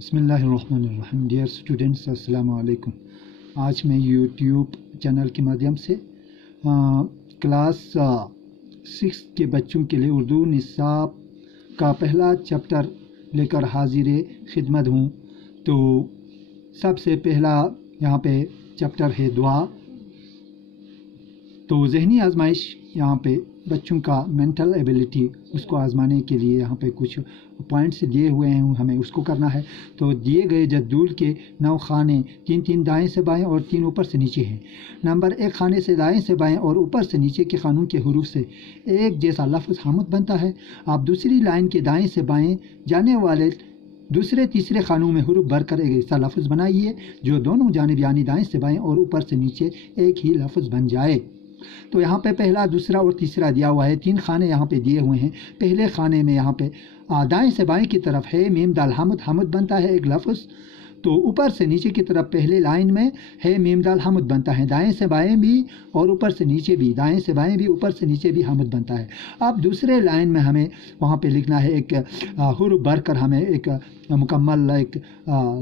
बिस्मिल्लाहिर्रहमानिर्रहीम। Dear students, अस्सलाम वालेकुम। आज मैं यूट्यूब चैनल के माध्यम से क्लास 6 के बच्चों के लिए उर्दू निसाब का पहला चैप्टर लेकर हाजिर खिदमत हूँ। तो सबसे पहला यहाँ पे चैप्टर है दुआ। तो जहनी आजमाइश यहाँ पे बच्चों का मेंटल एबिलिटी उसको आजमाने के लिए यहाँ पे कुछ पॉइंट्स दिए हुए हैं, हमें उसको करना है। तो दिए गए जद्दूल के 9 खाने 3-3 दाएं से बाएं और 3 ऊपर से नीचे हैं। नंबर 1 खाने से दाएं से बाएं और ऊपर से नीचे के खानों के हरूफ से एक जैसा लफ्ज़ हामुद बनता है। आप दूसरी लाइन के दाएं से बाएं जाने वाले दूसरे तीसरे खानों में हरूफ भरकर एक ऐसा लफ्ज़ बनाइए जो दोनों जानिब यानी दाएं से बाएं और ऊपर से नीचे एक ही लफ्ज़ बन जाए। तो यहाँ पे पहला, दूसरा और तीसरा दिया हुआ है। 3 खाने यहाँ पे दिए हुए हैं। पहले खाने में यहाँ पे दाएं से बाएं की तरफ है मीम दाल हामुद, हामुद बनता है एक लफ्ज़। तो ऊपर से नीचे की तरफ पहले लाइन में है मीम दाल हामुद बनता है। दाएं से बाएं भी और ऊपर से नीचे भी, दाएं से बाएं भी ऊपर से नीचे भी हामुद बनता है। अब दूसरे लाइन में हमें वहाँ पे लिखना है एक हुरूफ भरकर हमें एक मुकम्मल एक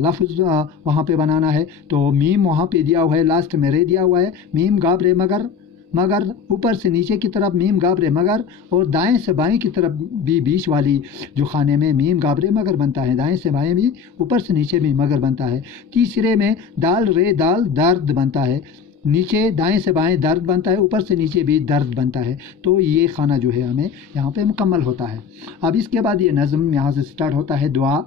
लफ्ज़ वहाँ पे बनाना है। तो मीम वहाँ पे दिया हुआ है, लास्ट में रे दिया हुआ है। मीम गाब रे मगर, मगर ऊपर से नीचे की तरफ मीम गाबरे मगर, और दाएं से बाएं की तरफ भी बीच वाली जो खाने में मीम गाबरे मगर बनता है। दाएं से बाएं भी, ऊपर से नीचे भी मगर बनता है। तीसरे में दाल रे दाल दर्द बनता है। नीचे दाएं से बाएं दर्द बनता है, ऊपर से नीचे भी दर्द बनता है। तो ये खाना जो है हमें यहाँ पे मुकम्मल होता है। अब इसके बाद ये नज़म यहाँ से स्टार्ट होता है दुआ।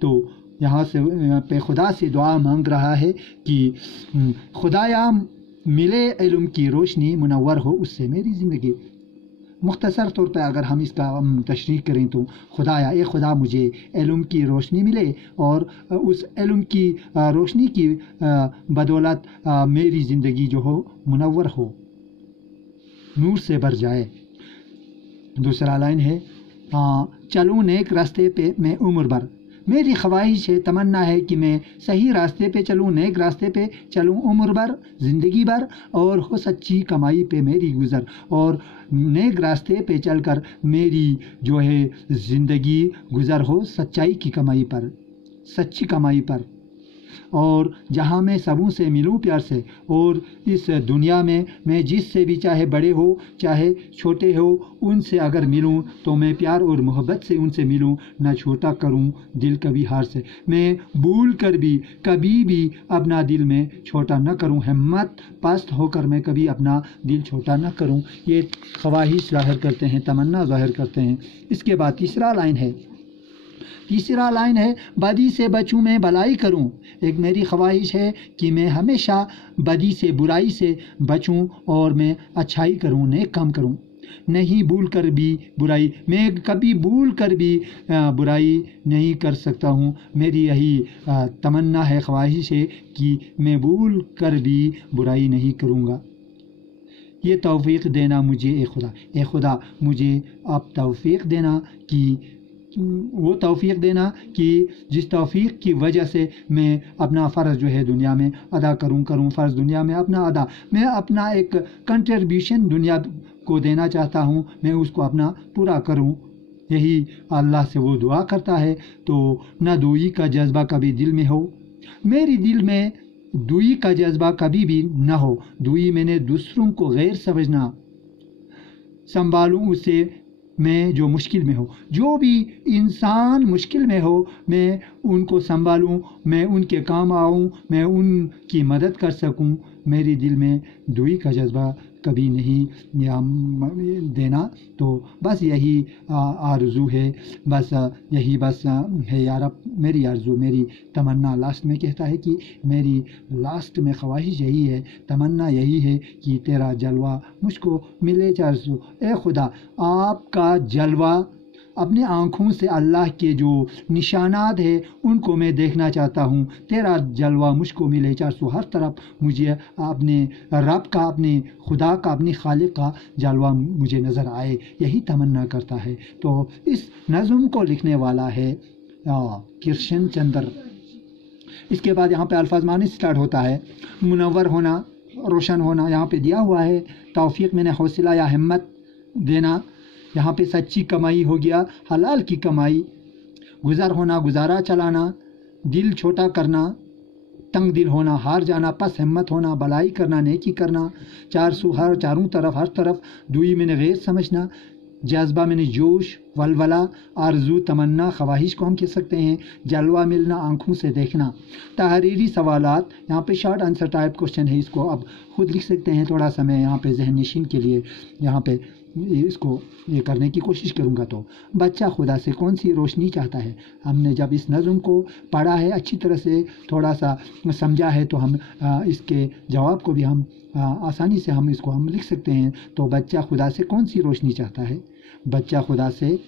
तो यहाँ से पे खुदा से दुआ मांग रहा है कि खुदाया मिले इल्म की रोशनी मुनव्वर हो उससे मेरी ज़िंदगी। मुख्तसर तौर पर अगर हम इसका तशरीह करें तो खुदाया, ए खुदा मुझे इल्म की रोशनी मिले और उस इल्म की रोशनी की बदौलत मेरी ज़िंदगी जो हो मुनव्वर हो, नूर से भर जाए। दूसरा लाइन है चलूँ नेक रास्ते पे मैं उम्र भर। मेरी ख्वाहिश है, तमन्ना है कि मैं सही रास्ते पे चलूँ, नेक रास्ते पे चलूँ उम्र भर, ज़िंदगी भर, और हो सच्ची कमाई पे मेरी गुज़र। और नेक रास्ते पे चलकर मेरी जो है ज़िंदगी गुज़र हो सच्चाई की कमाई पर, सच्ची कमाई पर। और जहाँ मैं सबों से मिलूँ प्यार से, और इस दुनिया में मैं जिससे भी चाहे बड़े हो चाहे छोटे हो उनसे अगर मिलूँ तो मैं प्यार और मोहब्बत से उनसे मिलूँ, न छोटा करूँ दिल कभी हार से। मैं भूल कर भी कभी भी अपना दिल में छोटा न करूँ, हिम्मत पस्त होकर मैं कभी अपना दिल छोटा न करूँ। ये ख्वाहिश ज़ाहिर करते हैं, तमन्ना ज़ाहिर करते हैं। इसके बाद तीसरा लाइन है बदी से बचूं मैं भलाई करूं। एक मेरी ख्वाहिश है कि मैं हमेशा बदी से, बुराई से बचूं और मैं अच्छाई करूं, नेक काम करूं। नहीं भूल कर भी बुराई, मैं कभी भूल कर भी बुराई नहीं कर सकता हूं। मेरी यही तमन्ना है, ख्वाहिश है कि मैं भूल कर भी बुराई नहीं करूंगा। ये तौफीक देना मुझे ए खुदा मुझे अब तौफीक देना कि वो तौफीक देना कि जिस तौफीक की वजह से मैं अपना फ़र्ज़ जो है दुनिया में अदा करूं फ़र्ज़ दुनिया में अपना अदा। मैं अपना एक कंट्रीब्यूशन दुनिया को देना चाहता हूं, मैं उसको अपना पूरा करूं। यही अल्लाह से वो दुआ करता है। तो न दुई का जज्बा कभी दिल में हो, मेरी दिल में दुई का जज्बा कभी भी न हो। दुई मैंने दूसरों को गैर समझना, संभालूं उसे मैं जो मुश्किल में हो। जो भी इंसान मुश्किल में हो मैं उनको संभालूं, मैं उनके काम आऊं, मैं उनकी मदद कर सकूं। मेरी दिल में दुई का जज्बा कभी नहीं देना। तो बस यही आरज़ू है, बस यही बस है यार। मेरी आरज़ू, मेरी तमन्ना लास्ट में कहता है कि मेरी लास्ट में ख्वाहिश यही है, तमन्ना यही है कि तेरा जलवा मुझको मिले चारज़ू। ए खुदा आपका जलवा, अपने आँखों से अल्लाह के जो निशानात है उनको मैं देखना चाहता हूँ। तेरा जलवा मुझको मिले 400, हर तरफ मुझे अपने रब का, अपने खुदा का, अपने खालिक का जलवा मुझे नज़र आए, यही तमन्ना करता है। तो इस नज़म को लिखने वाला है कृष्ण चंद्र। इसके बाद यहाँ पे अल्फाज मानी स्टार्ट होता है। मुनव्वर होना, रोशन होना यहाँ पे दिया हुआ है। तौफीक मैंने हौसला या हिम्मत देना, यहाँ पे सच्ची कमाई हो गया, हलाल की कमाई। गुज़र होना, गुजारा चलाना, दिल छोटा करना, तंग दिल होना, हार जाना, पस हिम्मत होना, भलाई करना, नेकी करना, चारों तरफ हर तरफ, दुई में गैर समझना, जज्बा में जोश, वलवला, आरजू, तमन्ना, ख्वाहिश को हम कह सकते हैं, जलवा मिलना, आंखों से देखना। तहरीरी सवालात, यहाँ पे शॉर्ट आंसर टाइप क्वेश्चन है, इसको अब खुद लिख सकते हैं। थोड़ा सा मैं यहाँ पे जहन नशीन के लिए यहाँ पे इसको ये करने की कोशिश करूँगा। तो बच्चा खुदा से कौन सी रोशनी चाहता है? हमने जब इस नज़म को पढ़ा है, अच्छी तरह से थोड़ा सा समझा है, तो हम इसके जवाब को भी हम आसानी से हम इसको हम लिख सकते हैं। तो बच्चा खुदा से कौन सी रोशनी चाहता है? बच्चा खुदा से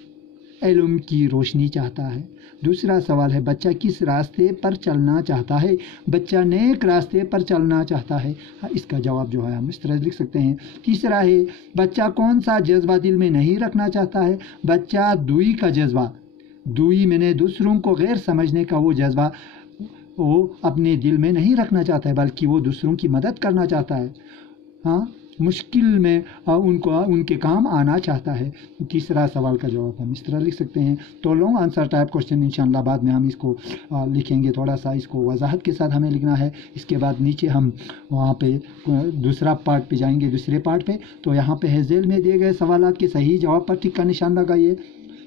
इल्म की रोशनी चाहता है। दूसरा सवाल है, बच्चा किस रास्ते पर चलना चाहता है? बच्चा नेक रास्ते पर चलना चाहता है। इसका जवाब जो है हम इस तरह लिख सकते हैं। तीसरा है, बच्चा कौन सा जज्बा दिल में नहीं रखना चाहता है? बच्चा दुई का जज्बा, दुई मैंने दूसरों को गैर समझने का वो जज्बा वो अपने दिल में नहीं रखना चाहता है, बल्कि वो दूसरों की मदद करना चाहता है। हाँ, मुश्किल में उनको उनके काम आना चाहता है। तीसरा सवाल का जवाब हम इस तरह लिख सकते हैं। तो लॉन्ग आंसर टाइप क्वेश्चन इंशाल्लाह बाद में हम इसको लिखेंगे, थोड़ा सा इसको वजाहत के साथ हमें लिखना है। इसके बाद नीचे हम वहाँ पे दूसरा पार्ट पे जाएंगे, दूसरे पार्ट पे। तो यहाँ पे है, झेल में दिए गए सवालात के सही जवाब पर टिक का निशान लगाइए।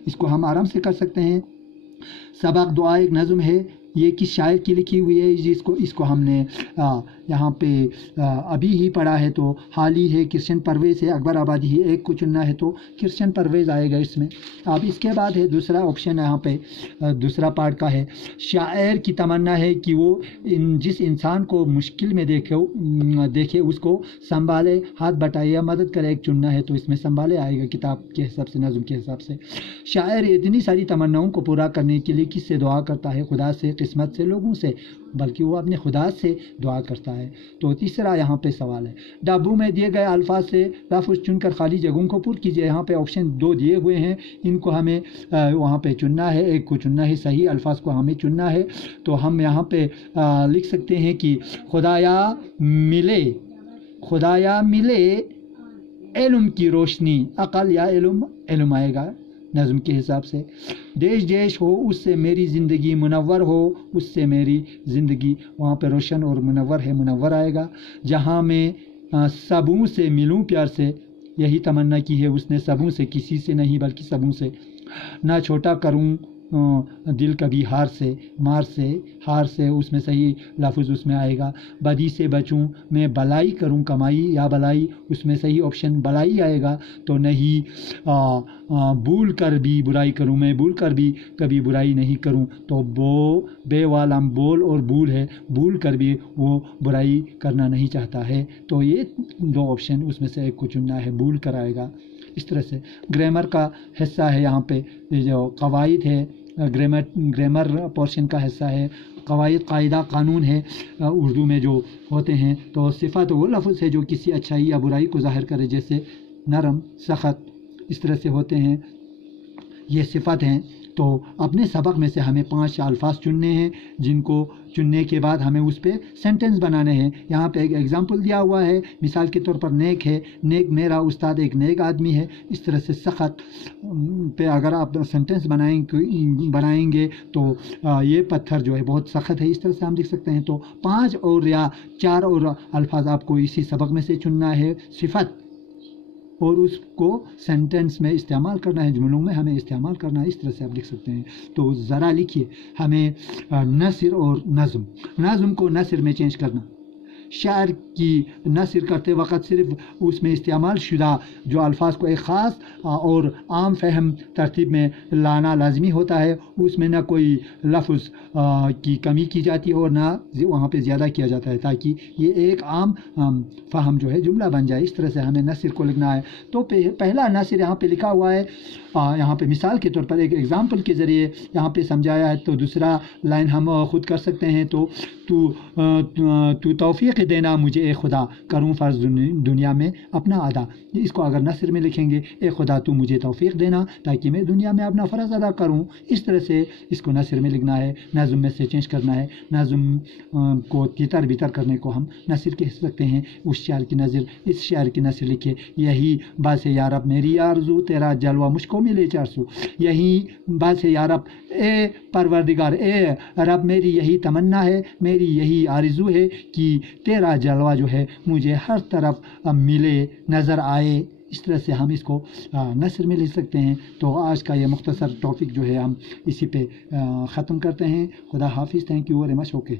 इसको हम आराम से कर सकते हैं। सबक दुआ एक नज़म है, ये किस शायर की लिखी हुई है? इसको हमने यहाँ पे अभी ही पढ़ा है, तो हाल ही है, किशन परवेज़ है। अकबर आबादी ही एक को चुनना है तो किशन परवेज़ आएगा इसमें। अब इसके बाद है दूसरा ऑप्शन, यहाँ पे दूसरा पार्ट का है, शायर की तमन्ना है कि वो जिस इंसान को मुश्किल में देखे उसको संभाले, हाथ बटाए या मदद करे। एक चुनना है तो इसमें संभाले आएगा किताब के हिसाब से, नज़म के हिसाब से। शायर इतनी सारी तमन्नाओं को पूरा करने के लिए किससे दुआ करता है? खुदा से, किस्मत से, लोगों से, बल्कि वो अपने खुदा से दुआ करता है। तो तीसरा यहाँ पे सवाल है, डब्बू में दिए गए अल्फाज से लफ्ज़ चुनकर खाली जगहों को पूर्ण कीजिए। यहाँ पे ऑप्शन 2 दिए हुए हैं, इनको हमें वहाँ पे चुनना है, एक को चुनना है, सही अल्फाज को हमें चुनना है। तो हम यहाँ पे लिख सकते हैं कि खुदाया मिले इल्म की रोशनी, अकल या इल्म आएगा नज़म के हिसाब से। देश हो उससे मेरी ज़िंदगी मुनव्वर हो, उससे मेरी ज़िंदगी, वहाँ पे रोशन और मुनव्वर है, मुनव्वर आएगा। जहाँ मैं सबों से मिलूँ प्यार से, यही तमन्ना की है उसने, सबों से, किसी से नहीं बल्कि सबों से। ना छोटा करूँ दिल कभी हार से, उसमें सही लफ्ज़ उसमें आएगा। बदी से बचूं मैं भलाई करूं कमाई या भलाई, उसमें सही ऑप्शन भलाई आएगा। तो नहीं भूल कर भी बुराई करूं मैं, भूल कर भी कभी बुराई नहीं करूं। तो बे वाला बोल और भूल है, भूल कर भी वो बुराई करना नहीं चाहता है। तो ये 2 ऑप्शन उसमें से एक को चुनना है, भूल कर आएगा। इस तरह से ग्रामर का हिस्सा है, यहाँ पे जो कवायद है, ग्रामर पोर्शन का हिस्सा है। कवायद, कायदा, कानून है उर्दू में जो होते हैं। तो सिफ़त वो लफ्ज़ है जो किसी अच्छाई या बुराई को ज़ाहिर करे, जैसे नरम, सख़त, इस तरह से होते हैं, ये सिफ़त हैं। तो अपने सबक में से हमें 5 अल्फाज चुनने हैं, जिनको चुनने के बाद हमें उस पर सेंटेंस बनाने हैं। यहाँ पे एक एग्जांपल दिया हुआ है, मिसाल के तौर पर नेक है, नेक मेरा उस्ताद एक नेक आदमी है। इस तरह से सख़त पे अगर आप सेंटेंस बनाएंगे तो ये पत्थर जो है बहुत सख़त है, इस तरह से हम लिख सकते हैं। तो 5 और या 4 और अल्फाज आपको इसी सबक में से चुनना है, सिफ़त, और उसको सेंटेंस में इस्तेमाल करना है, जुमलों में हमें इस्तेमाल करना है। इस तरह से आप लिख सकते हैं। तो ज़रा लिखिए, हमें नसर और नज़म को नसर में चेंज करना। शायर की नसर करते वक्त सिर्फ उसमें इस्तेमाल शुदा जो अल्फाज को एक ख़ास और आम फहम तरतीब में लाना लाजमी होता है, उसमें ना कोई लफ्ज़ की कमी की जाती है और ना वहाँ पे ज़्यादा किया जाता है, ताकि ये एक आम फ़हम जो है जुमला बन जाए। इस तरह से हमें नसर को लिखना है। तो पहला नसर यहाँ पे लिखा हुआ है, यहाँ पे मिसाल के तौर पर एक एग्ज़ाम्पल के ज़रिए यहाँ पे समझाया है। तो दूसरा लाइन हम ख़ुद कर सकते हैं। तो तू तौफ़ीक़ देना मुझे ए खुदा, करूँ फ़र्ज़ दुनिया में अपना अदा। इसको अगर नसर में लिखेंगे, ए खुदा तू मुझे तौफ़ीक़ देना ताकि मैं दुनिया में अपना फ़र्ज़ अदा करूँ। इस तरह से इसको नसर में लिखना है, नज़म में से चेंज करना है। नज़म को तितर बितर करने को हम नसर कह सकते हैं। उस शायर की नज़र, इस शायर की नसर लिखे, यही बात है यार अब मेरी आरज़ू, तेरा जलवा मुझको ملے 400. یہی بات ہے یا رب، اے پروردگار، اے رب، میری یہی تمنا ہے، میری یہی آرزو ہے کہ تیرا جلوہ جو ہے مجھے ہر طرف ملے، نظر آئے. اس طرح سے ہم اس کو نثر میں لکھ سکتے ہیں. تو آج کا یہ مختصر ٹاپک جو ہے ہم اسی پہ ختم کرتے ہیں. خدا حافظ. Thank you very much. Okay.